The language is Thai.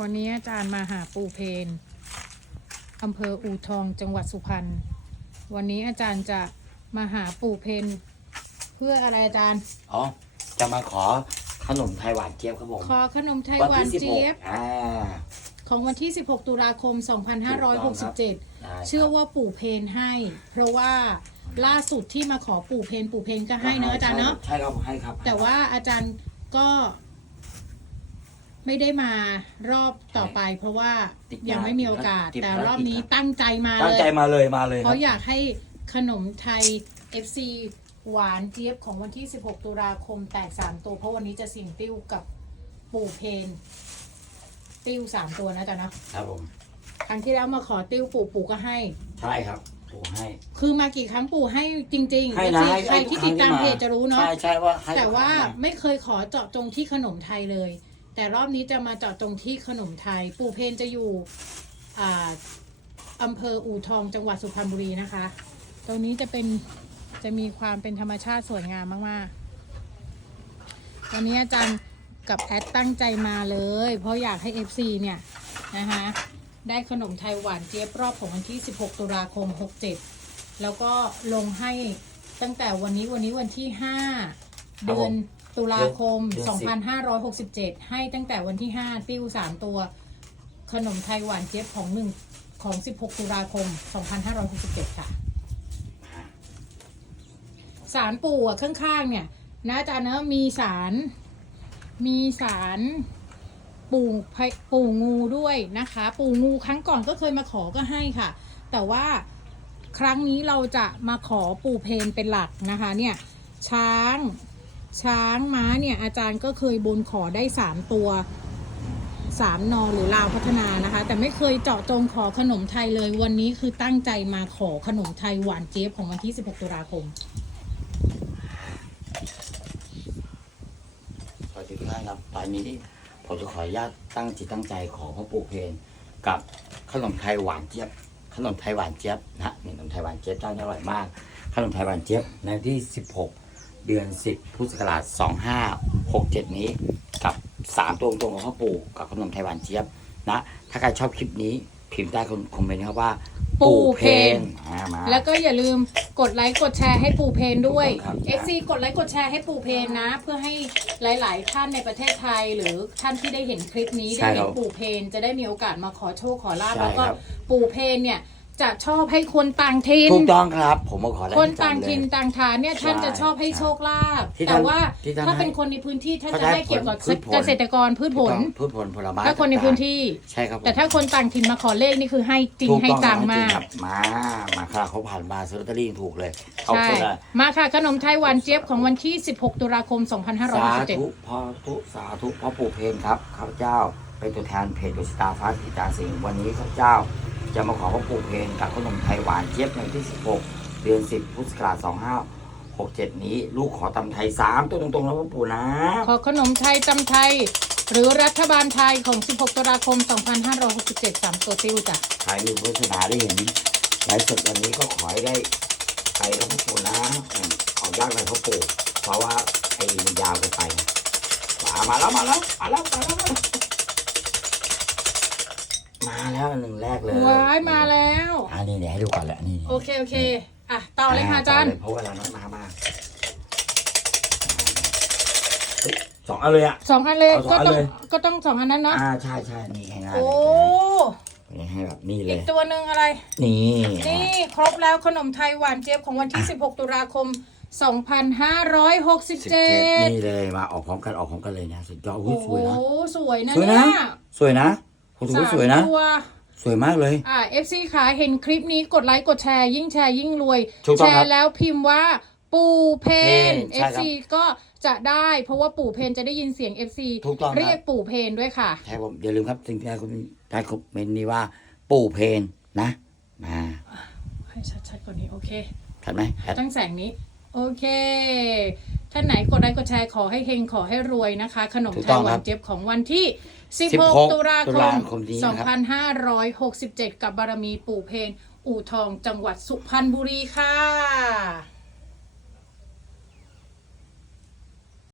วันนี้อาจารย์มาหาปู่เพนอำเภออูทองจังหวัดสุพรรณ วันนี้อาจารย์จะมาหาปู่เพนเพื่ออะไรอาจารย์ อ๋อ จะมาขอขนมไทยหวานเจี๊ยบครับผม ขอขนมไทยวัหวานที่สิบหเจี๊กยบ อ่า ของวันที่ 16 ตุลาคม 2567ได้ครับเชื่อว่าปู่เพนให้ เพราะว่าล่าสุดที่มาขอปู่เพนปู่เพนก็ให้เนอะอาจารย์เนาะ ใช่ครับให้ครับ แต่ว่าอาจารย์ก็ ไม่ได้มารอบต่อไป เพราะว่ายังไม่มีโอกาสแต่รอบนี้ตั้งใจมาตั้งเลใจย มาเลยมาเลยเพครับ ราะอยากให้ขนมไทย FC หวานเจี๊ยบของวันที่ 16 ตุลาคมแตก 3 ตัว เพราะวันนี้จะเสิ่ยงติ้วกับปู่เพน ติ้ว 3 ตัวนะจ๊ะเนาะครับผมครั้งที่แล้วมาขอติ้วปู่ปู่ก็ให้ ใช่ครับโอ้ให้ คือมากี่ครั้งปู่ให้จริงๆให้นะ FC ให้ใครที่ติดตามเพจจะรู้เนาะ ใช่ใช่ว่าให้แต่ว่าให้ไม่เคยขอเจาะจงที่ขนมไทยเลย แต่รอบนี้จะมาเจาะจงที่ขนมไทย ปู่เพนจะอยู่อ่าอำเภออู่ทองจังหวัดสุพรรณบุรีนะคะ ตรงนี้จะเป็นจะมีความเป็นธรรมชาติสวยงามมากๆ วันนี้อาจารย์กับแอดตั้งใจมาเลย เพราะอยากให้ FC เนี่ยนะคะได้ขนมไทยหวานเจี๊ยบรอบของวันที่ 16 ตุลาคม 67 แล้วก็ลงให้ตั้งแต่วันนี้วันนี้วันที่ 5 เดือน ตุลาคม2567 ให้ตั้งแต่วันที่ 5 ติ้ว 3 ตัว ขนมไทยหวานเจี๊ยบของหนึ่งของ 16 ตุลาคม 2567 ค่ะ สารปู่อะข้างๆ เนี่ยนะอาจารย์เนอะมีสาร มีสารปู่ไพปู่งูด้วยนะคะ ปู่งูครั้งก่อนก็เคยมาขอก็ให้ค่ะ แต่ว่าครั้งนี้เราจะมาขอปู่เพนเป็นหลักนะคะเนี่ย ช้าง ช้างม้าเนี่ยอาจารย์ก็เคยบนขอได้สามตัวสามนอหรือลาวพัฒนานะคะ แต่ไม่เคยเจาะจงขอขนมไทยเลย วันนี้คือตั้งใจมาขอขนมไทยหวานเจี๊ยบของวันที่ 16 ตุลาคมขอทุกท่านครับตอนนี้ผมจะขออนุญาตตั้งจิตตั้งใจขอพ่อปู่เพนกับขนมไทยหวานเจี๊ยบขนมไทยหวานเจี๊ยบนะฮะขนมไทยหวานเจี๊ยบเจ้าอร่อยมากขนมไทยหวานเจี๊ยบในวันที่ 16 เดือน 10 พุทธศักราช 2567 นี้ กับ 3 ตัวตรงของพ่อปู่กับขนมไทยหวานเจี๊ยบนะ ถ้าใครชอบคลิปนี้พิมพ์ใต้คอมเมนต์นะครับว่าปู่เพนอ่ามา แล้วก็อย่าลืมกดไลค์กดแชร์ให้ปู่เพนด้วยถูกต้องครับ FC กดไลค์กดแชร์ให้ปู่เพนนะ เพื่อให้หลาย ๆ ท่านในประเทศไทย หรือท่านที่ได้เห็นคลิปนี้ใช่ได้เห็คนรับปู่เพนจะได้มีโอกาสมาขอโชคขอลาบใช่แล้วก็ครับปู่เพนเนี่ย จะชอบให้คนต่างถิ่นถูกต้องครับ ผมมาขอได้คนประจำต่างเลยถิ่นต่างฐานเนี่ยท่านใช่จะชอบให้โชคลาภที่ท่านแต่ว่าที่ท่านถ้าเป็นให้คนในพื้นที่ท่านเขาจะจะให้เกี่ยวกับให้ผลพืชผลเกษตรกรพืชผลพืชผลผลไม้ถ้าคนในพื้นที่ใช่ครับผมแต่ถ้าคนต่างถิ่นมาขอเลขนี่คือให้จริงถูกให้ต้องจังจริมากครับมามาค่ะเขาผ่านมาซื้อลอตเตอรี่ถูกเลยเอาใช่คนละมาค่ะขนมไทยหวานเจี๊ยบของวันที่ 16 ตุลาคมสา2567ธุพ่อทุสาธุพ่อปู่เพนครับข้าพเจ้าเป็นตัวแทนเพจดุสตาฟ้าทิตาสิงห์วันนี้ข้าพเจ้า จะมาขอพ่อปู่เพนกับขนมไทยหวานเจี๊ยบในวันที่ 16 เดือน 10 พุทธศักราช2567 นี้ ลูกขอตำไทย 3 ตัวตรงๆแล้วพ่อปู่นะ ขอขนมไทยตำไทย หรือรัฐบาลไทยของ 16 ตุลาคม 2567 3 ตัวติ้วจ้ะใครมีวาสนาได้เห็นไลฟ์สดวันนี้ก็ขอให้ได้ไปกับพ่อปู่นะอืมขอยากเลยพ่อปู่เพราะว่าไอ้มันยาวเกินไปมามาแล้วมาแล้วมาแล้วมาแล้ว มาแล้วหนึ่งแรกเลยว้ายมาแล้วอันนี้เดี๋ยวให้ดูก่อนแหละนี่โอเคโอเคอะต่อเลยค่ะอาจารย์ต่เลเพราะเวลาน้อยมามาเฮ้ยสองอันเลยอะสองอันเลยเอาสองก็ต้องอันเลยก็ต้องสองอันนั้นเนาะอ่าใช่ใช่นี่ง่ายๆโอ้เลยนี่ให้แบบนี่เลอีกยตัวหนึ่งอะไร นี่ นี่ครบแล้วขนมไทยหวานเจี๊ยบของวันที่ 16 ตุลาคมสิบเจ็ด2567 นี่เลยมาออกพร้อมกันออกพร้อมกันเลยนะสุดยอดอุ้โอ้ยโหสวยนะสวยนะสวยนะเนี่ยสวยนะ ผมถือว่าสวยนะสามตัวสวยมากเลย อ่า FC ขาเห็นคลิปนี้กดไลค์กดแชร์ ยิ่งแชร์ยิ่งรวย ถูกแชต้องครับร์แล้วพิมพ์ว่าปู่เพนเพนใช่ครับ FC ก็จะได้ เพราะว่าปู่เพนจะได้ยินเสียง FC ถูกต้องครับ เรียกปู่เพนด้วยค่ะ ใช่ผมอย่าลืมครับสิ่งที่ได้คุณได้คอมเมนต์นี้ว่าปู่เพนนะมาให้ชัดๆกว่านี้โอเคทันไหมแอดตั้งแสงนี้ โอเค ท่านไหนกดไลค์กดแชร์ขอให้เฮงขอให้รวยนะคะ ขนมไทยหวานเจี๊ยบของวันที่ 16ตุลาตุคลามคมนี้นะครับ2567 กับบารมีปู่เพนอู่ทองจังหวัดสุพรรณบุรีค่ะ